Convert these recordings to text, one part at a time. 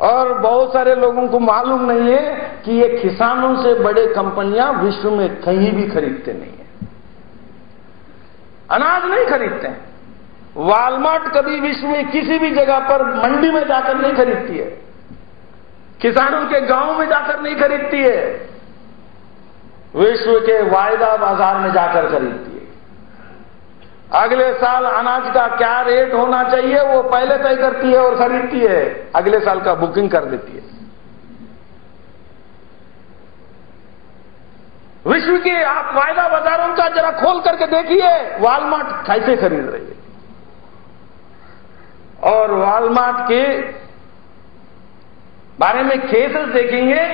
और बहुत सारे लोगों को मालूम नहीं है कि ये किसानों से बड़े कंपनियां विश्व में कहीं भी खरीदते नहीं है, अनाज नहीं खरीदते हैं। वॉलमार्ट कभी विश्व में किसी भी जगह पर मंडी में जाकर नहीं खरीदती है, किसानों के गांव में जाकर नहीं खरीदती है, विश्व के वायदा बाजार में जाकर खरीदती है। अगले साल अनाज का क्या रेट होना चाहिए वो पहले तय करती है और खरीदती है, अगले साल का बुकिंग कर देती है। विश्व के आप वायदा बाजारों का जरा खोल करके देखिए वॉलमार्ट कैसे खरीद रही है। और वॉलमार्ट के बारे में केसेस देखेंगे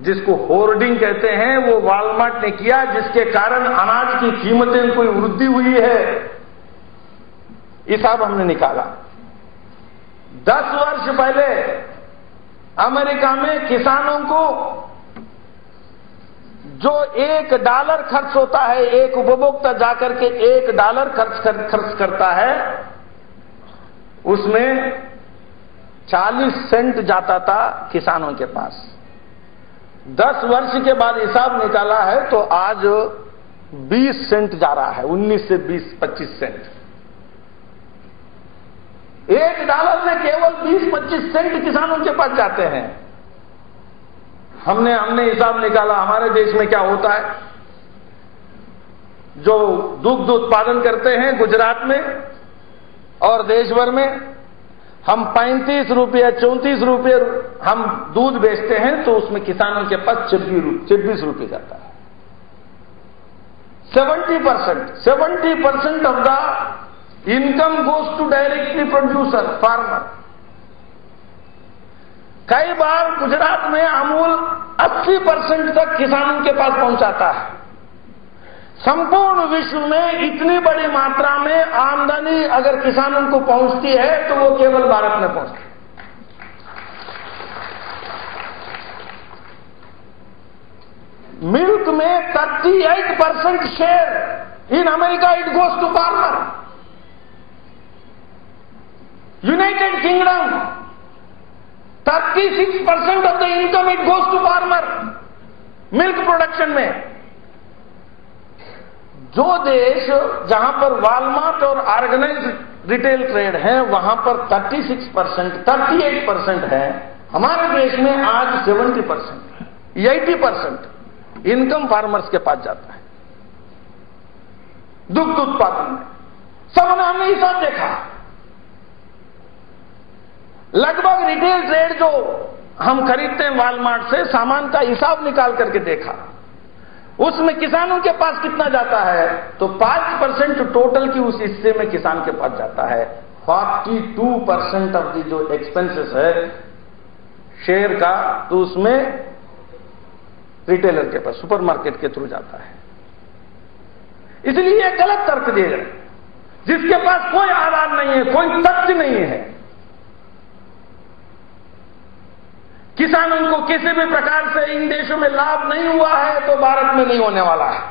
जिसको होर्डिंग कहते हैं, वो वॉलमार्ट ने किया, जिसके कारण अनाज की कीमतें कोई वृद्धि हुई है। हिसाब हमने निकाला। 10 वर्ष पहले अमेरिका में किसानों को जो $1 खर्च होता है, एक उपभोक्ता जाकर के $1 खर्च करता है, उसमें 40 सेंट जाता था किसानों के पास। 10 वर्ष के बाद हिसाब निकाला है तो आज 20 सेंट जा रहा है, 19 से 20-25 सेंट। $1 में केवल 20-25 सेंट किसानों के पास जाते हैं। हमने हिसाब निकाला हमारे देश में क्या होता है। जो दुग्ध उत्पादन करते हैं गुजरात में और देश भर में, हम 35 रुपये 34 रुपये हम दूध बेचते हैं तो उसमें किसानों के पास 26 रुपये जाता है। 70% of the income goes to directly producer farmer. कई बार गुजरात में अमूल 80% तक किसानों के पास पहुंचाता है। संपूर्ण विश्व में इतनी बड़ी मात्रा में आमदनी अगर किसानों को पहुंचती है तो वो केवल भारत में पहुंचती है। मिल्क में 38% share in America it goes to farmer. United Kingdom 36% of the income it goes to farmer milk production में। जो देश जहां पर वॉलमार्ट और ऑर्गेनाइज्ड रिटेल ट्रेड है वहां पर 36%, 38% है, हमारे देश में आज 70%, 80% इनकम फार्मर्स के पास जाता है दुग्ध उत्पादन में। सबने हमने हिसाब देखा, लगभग रिटेल ट्रेड जो हम खरीदते हैं वॉलमार्ट से, सामान का हिसाब निकाल करके देखा, उसमें किसानों के पास कितना जाता है तो 5% टोटल की उस हिस्से में किसान के पास जाता है। 42% ऑफ दी जो एक्सपेंसेस है शेयर का, तो उसमें रिटेलर के पास सुपरमार्केट के थ्रू जाता है। इसलिए यह गलत तर्क दिए गए जिसके पास कोई आधार नहीं है, कोई तथ्य नहीं है। किसानों को किसी भी प्रकार से इन देशों में लाभ नहीं हुआ है तो भारत में नहीं होने वाला है।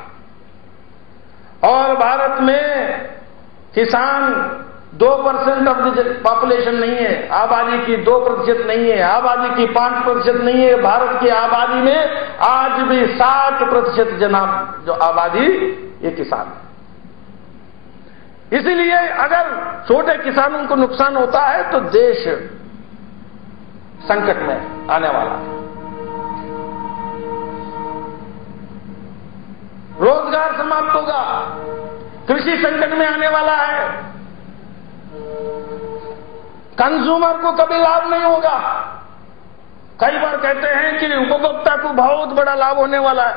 और भारत में किसान 2% ऑफ द पॉपुलेशन नहीं है, आबादी की 2% नहीं है, आबादी की 5% नहीं है। भारत की आबादी में आज भी 60% जनाब जो आबादी ये किसान है। इसीलिए अगर छोटे किसानों को नुकसान होता है तो देश संकट में आने वाला है। रोजगार समाप्त होगा, कृषि संकट में आने वाला है, कंज्यूमर को कभी लाभ नहीं होगा। कई बार कहते हैं कि उपभोक्ता को बहुत बड़ा लाभ होने वाला है।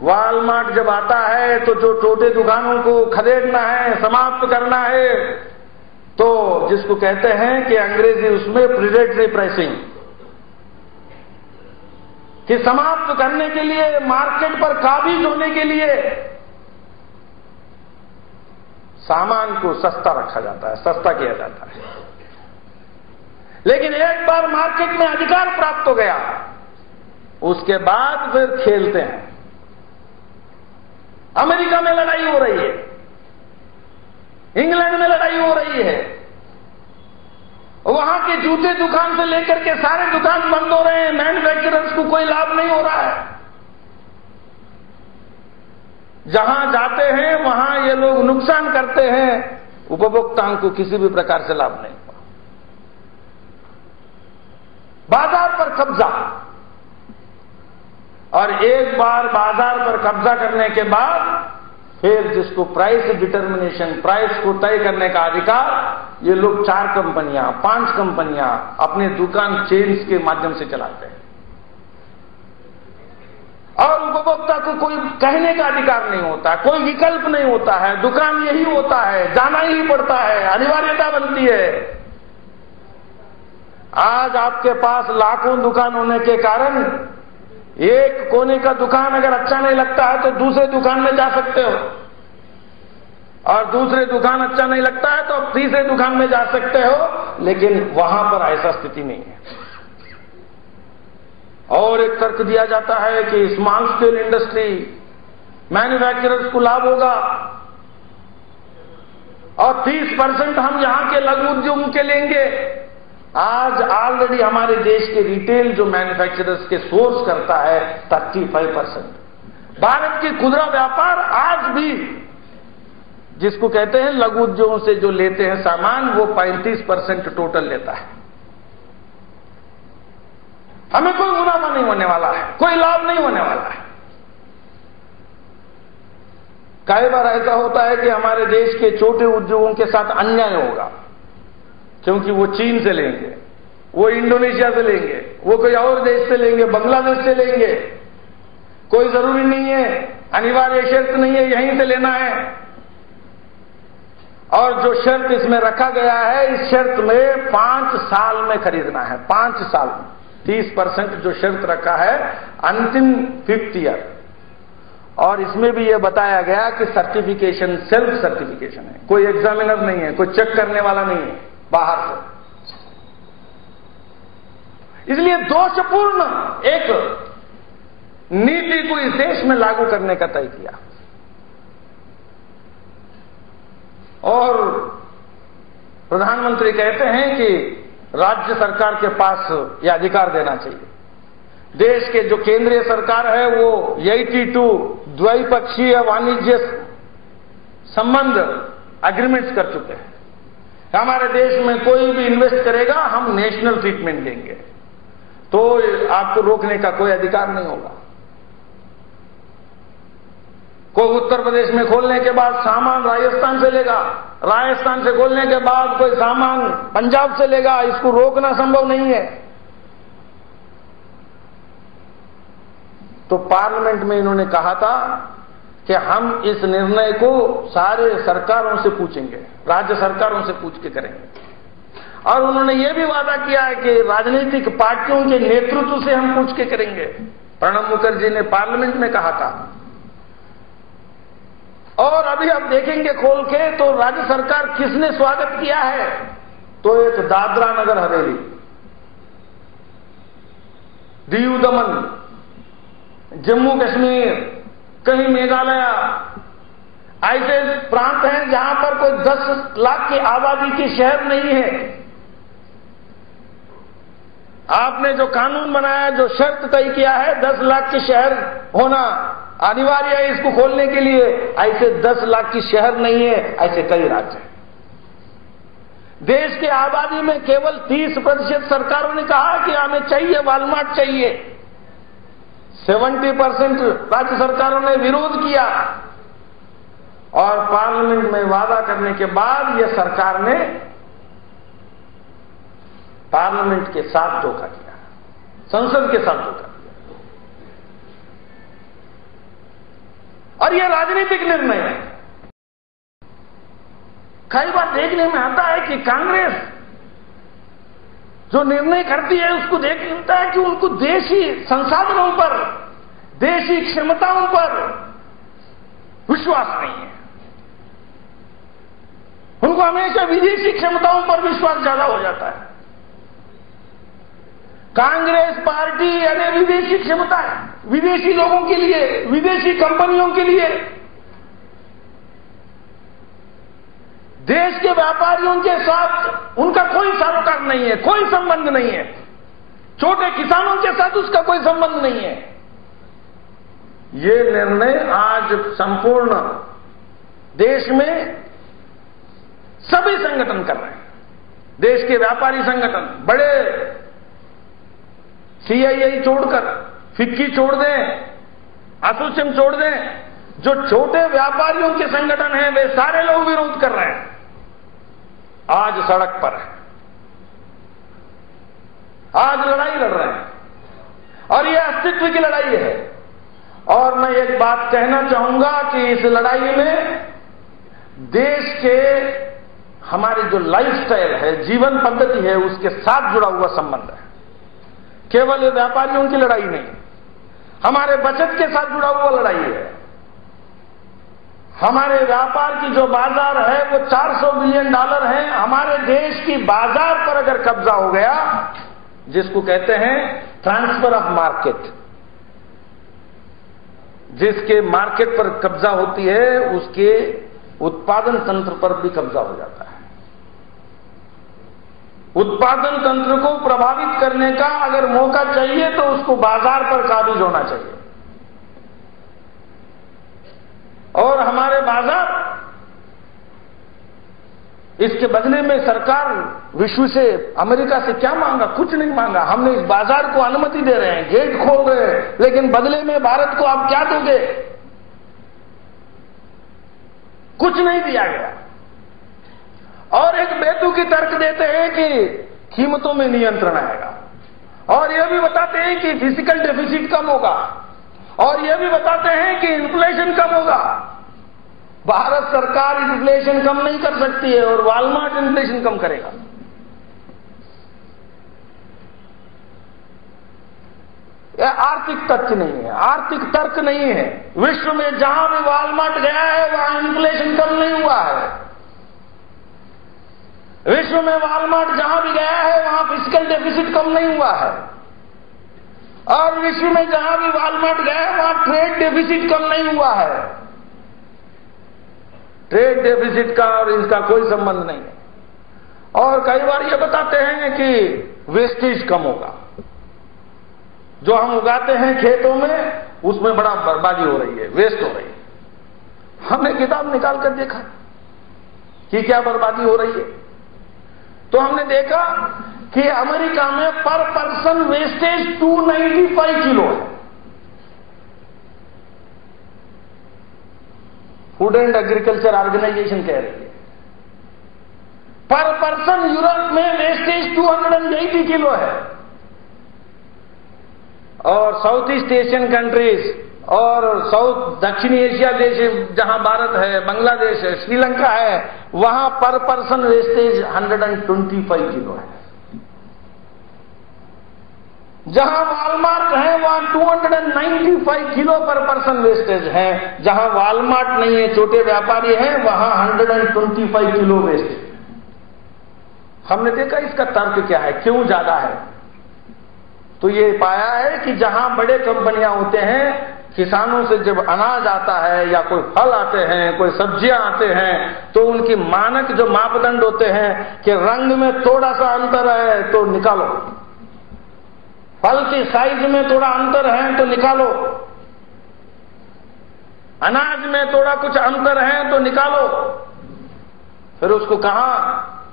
वॉलमार्ट जब आता है तो जो छोटे दुकानों को खदेड़ना है, समाप्त करना है, तो जिसको कहते हैं कि अंग्रेजी उसमें प्रीडेटरी प्राइसिंग, कि समाप्त करने के लिए, मार्केट पर काबिज होने के लिए सामान को सस्ता रखा जाता है, सस्ता किया जाता है। लेकिन एक बार मार्केट में अधिकार प्राप्त हो गया, उसके बाद फिर खेलते हैं। अमेरिका में लड़ाई हो रही है, इंग्लैंड में लड़ाई हो रही है, वहां के जूते दुकान से लेकर के सारे दुकान बंद हो रहे हैं, मैन्युफैक्चरर्स को कोई लाभ नहीं हो रहा है। जहां जाते हैं वहां ये लोग नुकसान करते हैं, उपभोक्ताओं को किसी भी प्रकार से लाभ नहीं हुआ। बाजार पर कब्जा, और एक बार बाजार पर कब्जा करने के बाद फिर जिसको प्राइस डिटर्मिनेशन, प्राइस को तय करने का अधिकार, ये लोग 4 कंपनियां 5 कंपनियां अपने दुकान चेन्स के माध्यम से चलाते हैं, और उपभोक्ता को कोई कहने का अधिकार नहीं होता, कोई विकल्प नहीं होता है, दुकान यही होता है, जाना ही पड़ता है, अनिवार्यता बनती है। आज आपके पास लाखों दुकान होने के कारण एक कोने का दुकान अगर अच्छा नहीं लगता है तो दूसरे दुकान में जा सकते हो, और दूसरे दुकान अच्छा नहीं लगता है तो तीसरे दुकान में जा सकते हो, लेकिन वहां पर ऐसा स्थिति नहीं है। और एक तर्क दिया जाता है कि स्मॉल स्केल इंडस्ट्री, मैन्युफैक्चरर्स को लाभ होगा, और 30% हम यहां के लघु उद्योगों के लेंगे। आज ऑलरेडी हमारे देश के रिटेल जो मैन्युफैक्चरर्स के सोर्स करता है 35%। भारत की खुदरा व्यापार आज भी, जिसको कहते हैं लघु उद्योगों से जो लेते हैं सामान, वो 35% टोटल लेता है। हमें कोई मुनाफा नहीं होने वाला है, कोई लाभ नहीं होने वाला है। कई बार ऐसा होता है कि हमारे देश के छोटे उद्योगों के साथ अन्याय होगा, क्योंकि वो चीन से लेंगे, वो इंडोनेशिया से लेंगे, वो कोई और देश से लेंगे, बांग्लादेश से लेंगे। कोई जरूरी नहीं है, अनिवार्य शर्त नहीं है यहीं से लेना है। और जो शर्त इसमें रखा गया है, इस शर्त में 5 साल में खरीदना है, 5 साल में 30% जो शर्त रखा है, अंतिम 5th ईयर। और इसमें भी यह बताया गया कि सर्टिफिकेशन सेल्फ सर्टिफिकेशन है, कोई एग्जामिनर नहीं है, कोई चेक करने वाला नहीं है बाहर से। इसलिए दोषपूर्ण एक नीति को इस देश में लागू करने का तय किया, और प्रधानमंत्री कहते हैं कि राज्य सरकार के पास यह अधिकार देना चाहिए। देश के जो केंद्रीय सरकार है वो 82 द्विपक्षीय वाणिज्य संबंध एग्रीमेंट्स कर चुके हैं। हमारे देश में कोई भी इन्वेस्ट करेगा, हम नेशनल ट्रीटमेंट देंगे, तो आपको रोकने का कोई अधिकार नहीं होगा। कोई उत्तर प्रदेश में खोलने के बाद सामान राजस्थान से लेगा, राजस्थान से खोलने के बाद कोई सामान पंजाब से लेगा, इसको रोकना संभव नहीं है। तो पार्लियामेंट में इन्होंने कहा था कि हम इस निर्णय को सारे सरकारों से पूछेंगे, राज्य सरकारों से पूछ के करेंगे। और उन्होंने ये भी वादा किया है कि राजनीतिक पार्टियों के नेतृत्व से हम पूछ के करेंगे। प्रणब मुखर्जी ने पार्लियामेंट में कहा था। और अभी आप देखेंगे खोल के तो राज्य सरकार किसने स्वागत किया है, तो एक दादरा नगर हवेली, दीव दमन, जम्मू कश्मीर, कहीं मेघालय, ऐसे प्रांत हैं जहां पर कोई 10 लाख की आबादी के शहर नहीं है। आपने जो कानून बनाया, जो शर्त तय किया है 10 लाख के शहर होना अनिवार्य है इसको खोलने के लिए, ऐसे 10 लाख की शहर नहीं है, ऐसे कई राज्य हैं। देश की आबादी में केवल 30% सरकारों ने कहा कि हमें चाहिए, वॉलमार्ट चाहिए। 70% राज्य सरकारों ने विरोध किया, और पार्लियामेंट में वादा करने के बाद यह सरकार ने पार्लियामेंट के साथ धोखा किया, संसद के साथ धोखा किया। और यह राजनीतिक निर्णय है। कई बार देखने में आता है कि कांग्रेस जो निर्णय करती है उसको देख मिलता है कि उनको देशी संसाधनों पर, देशी क्षमताओं पर विश्वास नहीं है। उनको हमेशा विदेशी क्षमताओं पर विश्वास ज्यादा हो जाता है। कांग्रेस पार्टी यानी विदेशी क्षमता है, विदेशी लोगों के लिए, विदेशी कंपनियों के लिए। देश के व्यापारियों के साथ उनका कोई सरोकार नहीं है, कोई संबंध नहीं है। छोटे किसानों के साथ उसका कोई संबंध नहीं है। ये निर्णय आज संपूर्ण देश में सभी संगठन कर रहे हैं। देश के व्यापारी संगठन बड़े सीआईआई छोड़कर, फिक्की छोड़ दें, एसोचैम छोड़ दें, जो छोटे व्यापारियों के संगठन हैं वे सारे लोग विरोध कर रहे हैं, आज सड़क पर है, आज लड़ाई लड़ रहे हैं और ये अस्तित्व की लड़ाई है। और मैं एक बात कहना चाहूंगा कि इस लड़ाई में देश के हमारी जो लाइफस्टाइल है, जीवन पद्धति है, उसके साथ जुड़ा हुआ संबंध है। केवल ये व्यापारियों की लड़ाई नहीं, हमारे बचत के साथ जुड़ा हुआ लड़ाई है। हमारे व्यापार की जो बाजार है वो $400 बिलियन है। हमारे देश की बाजार पर अगर कब्जा हो गया, जिसको कहते हैं ट्रांसफर ऑफ मार्केट, जिसके मार्केट पर कब्जा होती है उसके उत्पादन तंत्र पर भी कब्जा हो जाता है। उत्पादन तंत्र को प्रभावित करने का अगर मौका चाहिए तो उसको बाजार पर काबू होना चाहिए। और हमारे बाजार, इसके बदले में सरकार विश्व से, अमेरिका से क्या मांगा? कुछ नहीं मांगा। हमने इस बाजार को अनुमति दे रहे हैं, गेट खोल रहे हैं, लेकिन बदले में भारत को आप क्या दोगे? कुछ नहीं दिया गया। और एक बेतुकी तर्क देते हैं कि कीमतों में नियंत्रण आएगा, और यह भी बताते हैं कि फिजिकल डेफिसिट कम होगा, और यह भी बताते हैं कि इन्फ्लेशन कम होगा। भारत सरकार इन्फ्लेशन कम नहीं कर सकती है और वॉलमार्ट इन्फ्लेशन कम करेगा। यह आर्थिक तथ्य नहीं है, आर्थिक तर्क नहीं है। विश्व में जहां भी वॉलमार्ट गया है वहां इन्फ्लेशन कम नहीं हुआ है। विश्व में वॉलमार्ट जहां भी गया है वहां फिजिकल डेफिसिट कम नहीं हुआ है। और विश्व में जहां भी वॉलमार्ट गया है वहां ट्रेड डेफिसिट कम नहीं हुआ है। ट्रेड डेफिसिट का और इसका कोई संबंध नहीं है। और कई बार ये बताते हैं कि वेस्टेज कम होगा। जो हम उगाते हैं खेतों में उसमें बड़ा बर्बादी हो रही है, वेस्ट हो रही है। हमने किताब निकाल कर देखा कि क्या बर्बादी हो रही है, तो हमने देखा कि अमेरिका में पर पर्सन वेस्टेज 295 किलो है। फूड एंड एग्रीकल्चर ऑर्गेनाइजेशन कह रही है। पर पर्सन यूरोप में वेस्टेज 280 किलो है। और साउथ ईस्ट एशियन कंट्रीज और साउथ दक्षिणी एशिया देश जहां भारत है, बांग्लादेश है, श्रीलंका है, वहां पर पर्सन वेस्टेज 125 किलो है। जहां वॉलमार्ट है वहां 295 किलो पर पर्सन वेस्टेज है। जहां वॉलमार्ट नहीं है, छोटे व्यापारी हैं, वहां 125 किलो वेस्टेज। हमने देखा इसका तर्क क्या है, क्यों ज्यादा है? तो ये पाया है कि जहां बड़े कंपनियां होते हैं, किसानों से जब अनाज आता है या कोई फल आते हैं, कोई सब्जियां आते हैं, तो उनकी मानक जो मापदंड होते हैं कि रंग में थोड़ा सा अंतर है तो निकालो, फल की साइज में थोड़ा अंतर है तो निकालो, अनाज में थोड़ा कुछ अंतर है तो निकालो। फिर उसको कहां,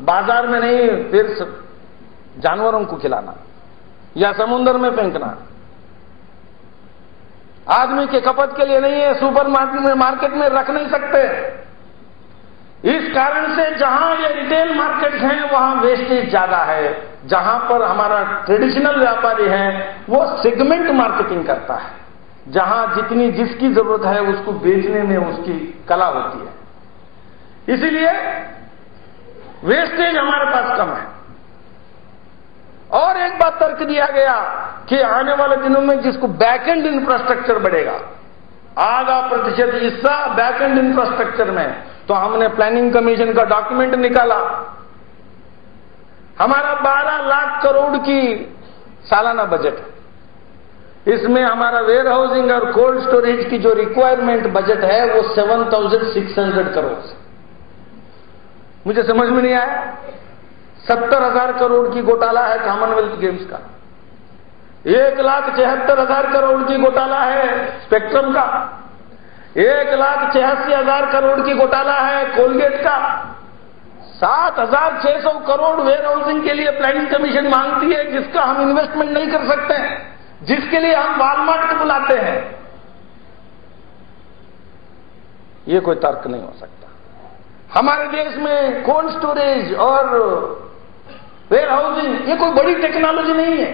बाजार में नहीं, फिर जानवरों को खिलाना या समुद्र में फेंकना। आदमी के खपत के लिए नहीं है, सुपर मार्केट में रख नहीं सकते। इस कारण से जहां ये रिटेल मार्केट हैं वहां वेस्टेज ज्यादा है। जहां पर हमारा ट्रेडिशनल व्यापारी है वो सेगमेंट मार्केटिंग करता है, जहां जितनी जिसकी जरूरत है उसको बेचने में उसकी कला होती है, इसीलिए वेस्टेज हमारे पास कम है। और एक बात तर्क दिया गया कि आने वाले दिनों में जिसको बैकएंड इंफ्रास्ट्रक्चर बढ़ेगा, आधा प्रतिशत हिस्सा बैकएंड इंफ्रास्ट्रक्चर में। तो हमने प्लानिंग कमीशन का डॉक्यूमेंट निकाला, हमारा 12 लाख करोड़ की सालाना बजट है। इसमें हमारा वेयर हाउसिंग और कोल्ड स्टोरेज की जो रिक्वायरमेंट बजट है वो 7,600 करोड़। मुझे समझ में नहीं आया। 70,000 करोड़ की घोटाला है कॉमनवेल्थ गेम्स का, 1,76,000 करोड़ की घोटाला है स्पेक्ट्रम का, 1,86,000 करोड़ की घोटाला है कोलगेट का, 7,600 करोड़ वेयर हाउसिंग के लिए प्लानिंग कमीशन मांगती है, जिसका हम इन्वेस्टमेंट नहीं कर सकते हैं, जिसके लिए हम वॉलमार्ट को बुलाते हैं। ये कोई तर्क नहीं हो सकता। हमारे देश में कोल्ड स्टोरेज और वेयर हाउसिंग ये कोई बड़ी टेक्नोलॉजी नहीं है,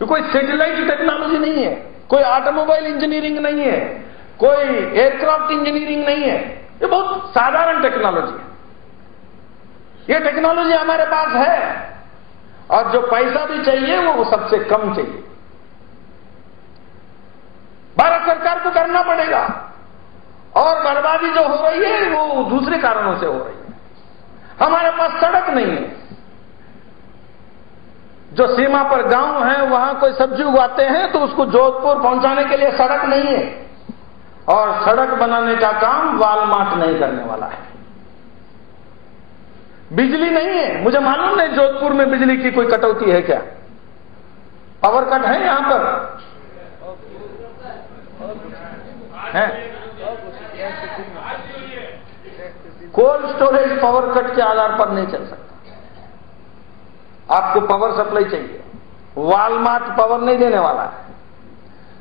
ये कोई सैटेलाइट टेक्नोलॉजी नहीं है, कोई ऑटोमोबाइल इंजीनियरिंग नहीं है, कोई एयरक्राफ्ट इंजीनियरिंग नहीं है, ये बहुत साधारण टेक्नोलॉजी है। ये टेक्नोलॉजी हमारे पास है और जो पैसा भी चाहिए वो सबसे कम चाहिए। भारत सरकार को करना पड़ेगा और बर्बादी जो हो रही है वो दूसरे कारणों से हो रही है। हमारे पास सड़क नहीं है, जो सीमा पर गांव है वहां कोई सब्जी उगाते हैं तो उसको जोधपुर पहुंचाने के लिए सड़क नहीं है, और सड़क बनाने का काम वॉलमार्ट नहीं करने वाला है। बिजली नहीं है, मुझे मालूम नहीं जोधपुर में बिजली की कोई कटौती है क्या, पावर कट है यहां पर है? कोल्ड स्टोरेज पावर कट के आधार पर नहीं चल सकता। आपको पावर सप्लाई चाहिए, वॉलमार्ट पावर नहीं देने वाला है।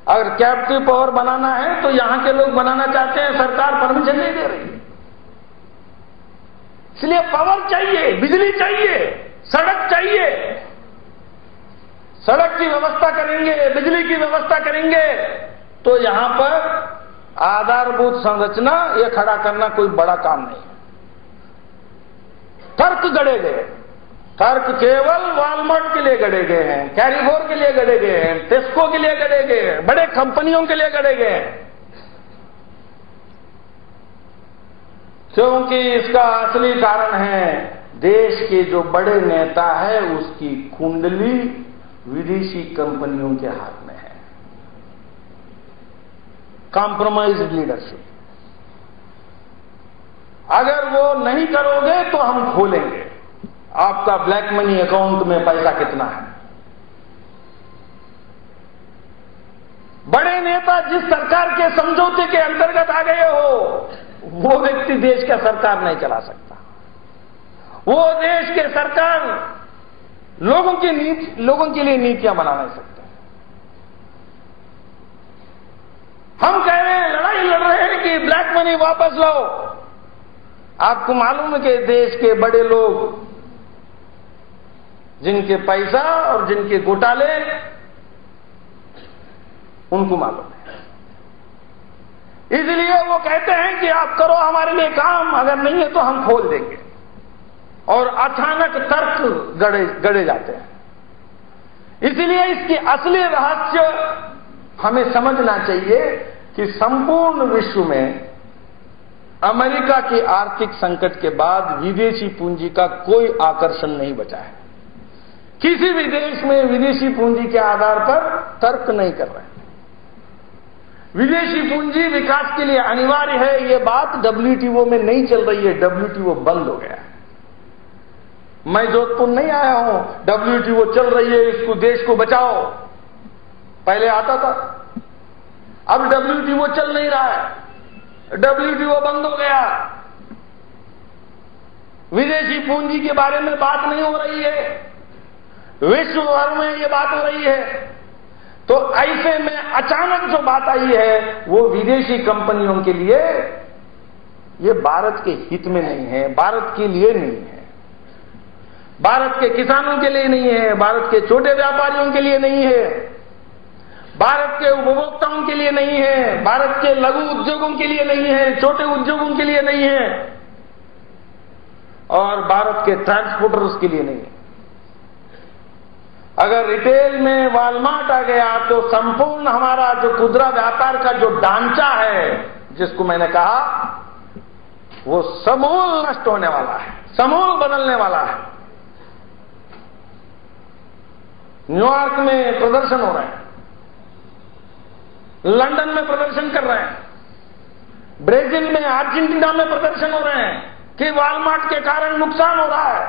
अगर कैप्टिव पावर बनाना है तो यहां के लोग बनाना चाहते हैं, सरकार परमिशन नहीं दे रही है। इसलिए पावर चाहिए, बिजली चाहिए, सड़क चाहिए। सड़क की व्यवस्था करेंगे, बिजली की व्यवस्था करेंगे तो यहां पर आधारभूत संरचना ये खड़ा करना कोई बड़ा काम नहीं है। तर्क गढ़े गए, तर्क केवल वॉलमार्ट के लिए गढ़े गए हैं, कैरिफोर के लिए गढ़े गए हैं, टेस्को के लिए गढ़े गए हैं, बड़े कंपनियों के लिए गढ़े गए हैं, क्योंकि इसका असली कारण है देश के जो बड़े नेता है उसकी कुंडली विदेशी कंपनियों के हाथ में है। Compromise leadership. अगर वो नहीं करोगे तो हम खोलेंगे आपका ब्लैक मनी अकाउंट में पैसा कितना है। बड़े नेता जिस सरकार के समझौते के अंतर्गत आ गए हो वो व्यक्ति देश का सरकार नहीं चला सकता। वो देश के सरकार लोगों के लिए नीतियां बना नहीं सकते। हम कह रहे हैं, लड़ाई लड़ रहे हैं कि ब्लैक मनी वापस लाओ। आपको मालूम है कि देश के बड़े लोग जिनके पैसा और जिनके घोटाले उनको मालूम है, इसलिए वो कहते हैं कि आप करो हमारे लिए काम, अगर नहीं है तो हम खोल देंगे। और अचानक तर्क गढ़े जाते हैं। इसलिए इसकी असली रहस्य हमें समझना चाहिए कि संपूर्ण विश्व में अमेरिका के आर्थिक संकट के बाद विदेशी पूंजी का कोई आकर्षण नहीं बचा है। किसी भी देश में विदेशी पूंजी के आधार पर तर्क नहीं कर रहे हैं। विदेशी पूंजी विकास के लिए अनिवार्य है, ये बात WTO में नहीं चल रही है। WTO बंद हो गया है। मैं जोधपुर नहीं आया हूं, WTO चल रही है, इसको देश को बचाओ, पहले आता था। अब WTO चल नहीं रहा है, WTO बंद हो गया। विदेशी पूंजी के बारे में बात नहीं हो रही है, विश्व भर में ये बात हो रही है। तो ऐसे में अचानक जो बात आई है वो विदेशी कंपनियों के लिए, ये भारत के हित में नहीं है, भारत के लिए नहीं है, भारत के किसानों के लिए नहीं है, भारत के छोटे व्यापारियों के लिए नहीं है, भारत के उपभोक्ताओं के लिए नहीं है, भारत के लघु उद्योगों के लिए नहीं है, छोटे उद्योगों के लिए नहीं है, और भारत के ट्रांसपोर्टर्स के लिए नहीं है। अगर रिटेल में वॉलमार्ट आ गया तो संपूर्ण हमारा जो खुदरा व्यापार का जो ढांचा है, जिसको मैंने कहा, वो समूल नष्ट होने वाला है, समूल बदलने वाला है। न्यूयॉर्क में प्रदर्शन हो रहे हैं, लंदन में प्रदर्शन कर रहे हैं, ब्राजील में, अर्जेंटीना में प्रदर्शन हो रहे हैं, कि वॉलमार्ट के कारण नुकसान हो रहा है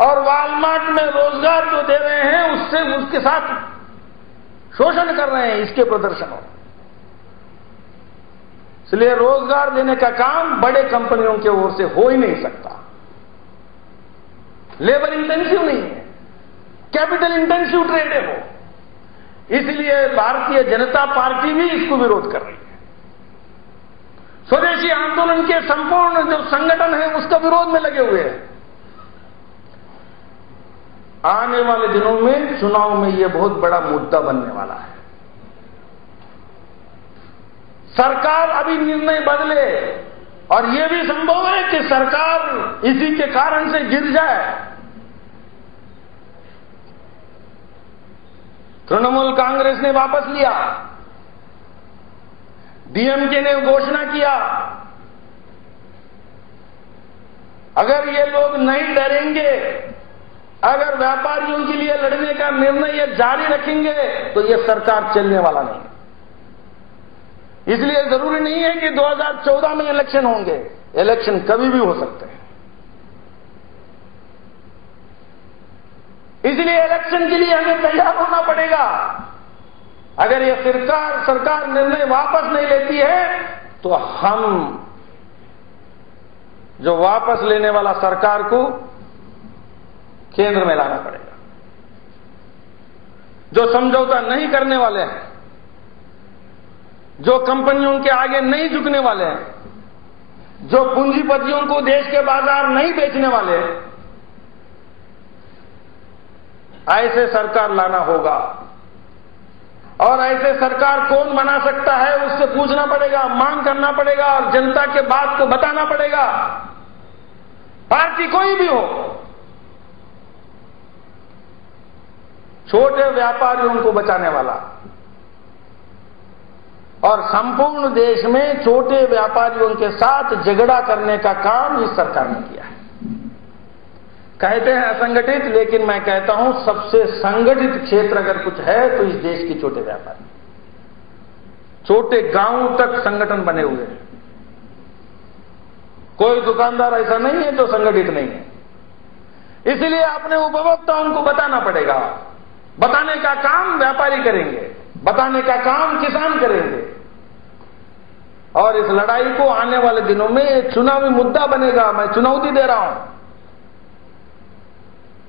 और वॉलमार्ट में रोजगार जो दे रहे हैं उससे उसके साथ शोषण कर रहे हैं, इसके प्रदर्शन हो। इसलिए रोजगार देने का काम बड़े कंपनियों की ओर से हो ही नहीं सकता। लेबर इंटेंसिव नहीं है, कैपिटल इंटेंसिव ट्रेड है वो। इसलिए भारतीय जनता पार्टी भी इसको विरोध कर रही है। स्वदेशी आंदोलन के संपूर्ण जो संगठन है उसका विरोध में लगे हुए हैं। आने वाले दिनों में चुनाव में यह बहुत बड़ा मुद्दा बनने वाला है। सरकार अभी निर्णय बदले और यह भी संभव है कि सरकार इसी के कारण से गिर जाए। तृणमूल कांग्रेस ने वापस लिया, डीएमके ने घोषणा किया। अगर ये लोग नहीं डरेंगे, अगर व्यापारियों के लिए लड़ने का निर्णय ये जारी रखेंगे तो ये सरकार चलने वाला नहीं। इसलिए जरूरी नहीं है कि 2014 में इलेक्शन होंगे, इलेक्शन कभी भी हो सकते हैं। इसलिए इलेक्शन के लिए हमें तैयार होना पड़ेगा। अगर ये सरकार निर्णय वापस नहीं लेती है तो हम जो वापस लेने वाला सरकार को केंद्र में लाना पड़ेगा। जो समझौता नहीं करने वाले हैं, जो कंपनियों के आगे नहीं झुकने वाले हैं, जो पूंजीपतियों को देश के बाजार नहीं बेचने वाले, ऐसे सरकार लाना होगा। और ऐसे सरकार कौन बना सकता है उससे पूछना पड़ेगा, मांग करना पड़ेगा और जनता के बात को बताना पड़ेगा। पार्टी कोई भी हो, छोटे व्यापारियों को बचाने वाला और संपूर्ण देश में छोटे व्यापारियों के साथ झगड़ा करने का काम इस सरकार ने किया है। कहते हैं असंगठित, लेकिन मैं कहता हूं सबसे संगठित क्षेत्र अगर कुछ है तो इस देश के छोटे व्यापारी। छोटे गांवों तक संगठन बने हुए हैं। कोई दुकानदार ऐसा नहीं है जो संगठित नहीं है। इसलिए अपने उपभोक्ताओं को बताना पड़ेगा। बताने का काम व्यापारी करेंगे, बताने का काम किसान करेंगे। और इस लड़ाई को आने वाले दिनों में एक चुनावी मुद्दा बनेगा। मैं चुनौती दे रहा हूं।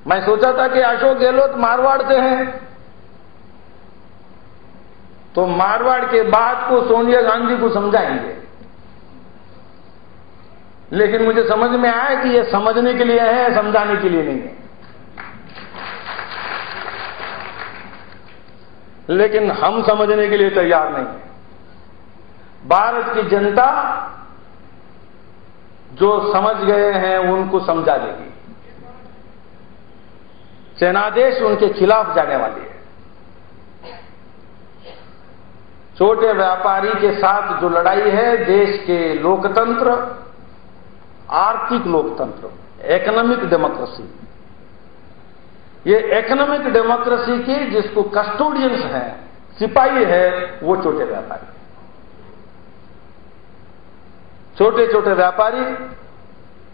मैं सोचा था कि अशोक गहलोत मारवाड़ से हैं, तो मारवाड़ के बात को सोनिया गांधी को समझाएंगे। लेकिन मुझे समझ में आया कि यह समझने के लिए है, समझाने के लिए नहीं है। लेकिन हम समझने के लिए तैयार नहीं है। भारत की जनता जो समझ गए हैं उनको समझा देगी। सेनादेश उनके खिलाफ जाने वाली है। छोटे व्यापारी के साथ जो लड़ाई है, देश के लोकतंत्र, आर्थिक लोकतंत्र, इकोनॉमिक डेमोक्रेसी, ये इकोनॉमिक डेमोक्रेसी के जिसको कस्टोडियंस हैं, सिपाही है, वो छोटे व्यापारी। छोटे छोटे व्यापारी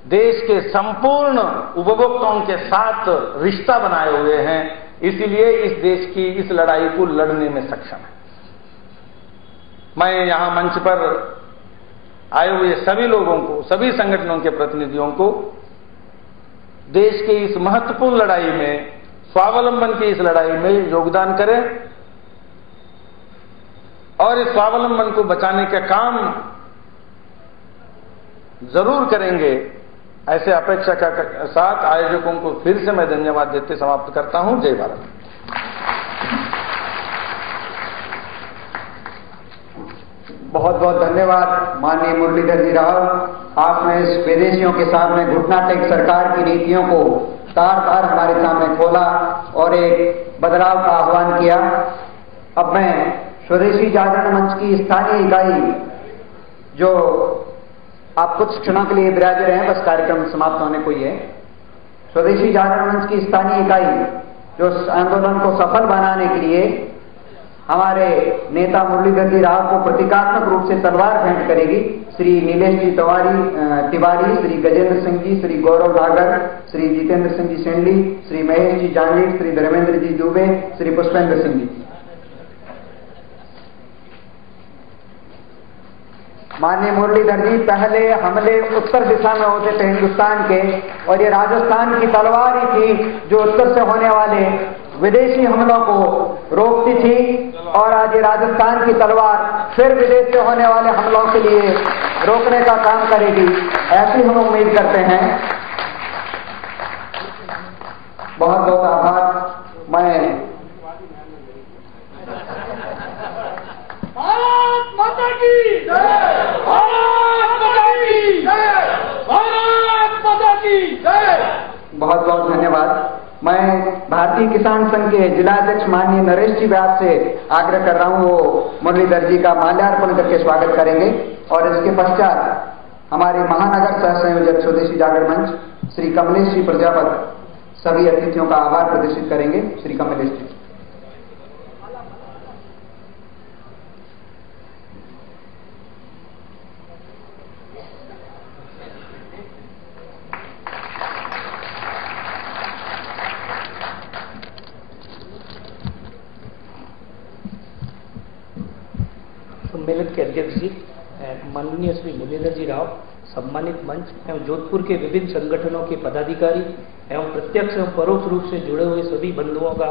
देश के संपूर्ण उपभोक्ताओं के साथ रिश्ता बनाए हुए हैं। इसीलिए इस देश की इस लड़ाई को लड़ने में सक्षम है। मैं यहां मंच पर आए हुए सभी लोगों को, सभी संगठनों के प्रतिनिधियों को देश के इस महत्वपूर्ण लड़ाई में, स्वावलंबन की इस लड़ाई में योगदान करें और इस स्वावलंबन को बचाने का काम जरूर करेंगे। ऐसे अपेक्षा के साथ आयोजकों को फिर से मैं धन्यवाद देते समाप्त करता हूं। जय भारत। बहुत बहुत धन्यवाद माननीय मुरलीधर जी राव। आपने इस विदेशियों के सामने घुटना टेक सरकार की नीतियों को तार तार हमारे सामने खोला और एक बदलाव का आह्वान किया। अब मैं स्वदेशी जागरण मंच की स्थानीय इकाई, जो आप कुछ क्षणों के लिए विराज रहे हैं, बस कार्यक्रम समाप्त होने को ही है। स्वदेशी जागरण मंच की स्थानीय इकाई जो आंदोलन को सफल बनाने के लिए हमारे नेता मुरलीधर जी राव को प्रतीकात्मक रूप से तलवार भेंट करेगी। श्री नीलेश जी तिवारी, श्री गजेंद्र सिंह जी, श्री गौरव नागर, श्री जितेंद्र सिंह जी सेंडी, श्री महेश जी जांगीर, श्री धर्मेंद्र जी दुबे, श्री पुष्पेंद्र सिंह जी। माननीय मुरलीधर जी, पहले हमले उत्तर दिशा में होते थे हिंदुस्तान के, और ये राजस्थान की तलवार ही थी जो उत्तर से होने वाले विदेशी हमलों को रोकती थी, और आज ये राजस्थान की तलवार फिर विदेश से होने वाले हमलों के लिए रोकने का काम करेगी, ऐसी हम उम्मीद करते हैं। बहुत बहुत आभार। मैं भारत माता की जय, भारत माता की जय, भारत माता की जय। बहुत बहुत धन्यवाद। मैं भारतीय किसान संघ के जिला अध्यक्ष माननीय नरेश जी व्यास से आग्रह कर रहा हूं, वो मुरलीधर जी का माल्यार्पण करके स्वागत करेंगे, और इसके पश्चात हमारे महानगर सह संयोजक स्वदेशी जागरण मंच श्री कमलेश जी प्रजापत सभी अतिथियों का आभार प्रदर्शित करेंगे। श्री कमलेश जी। सम्मेलन के अध्यक्ष जी, माननीय श्री मुरलीधर जी राव, सम्मानित मंच एवं जोधपुर के विभिन्न संगठनों के पदाधिकारी एवं प्रत्यक्ष एवं परोक्ष रूप से जुड़े हुए सभी बंधुओं का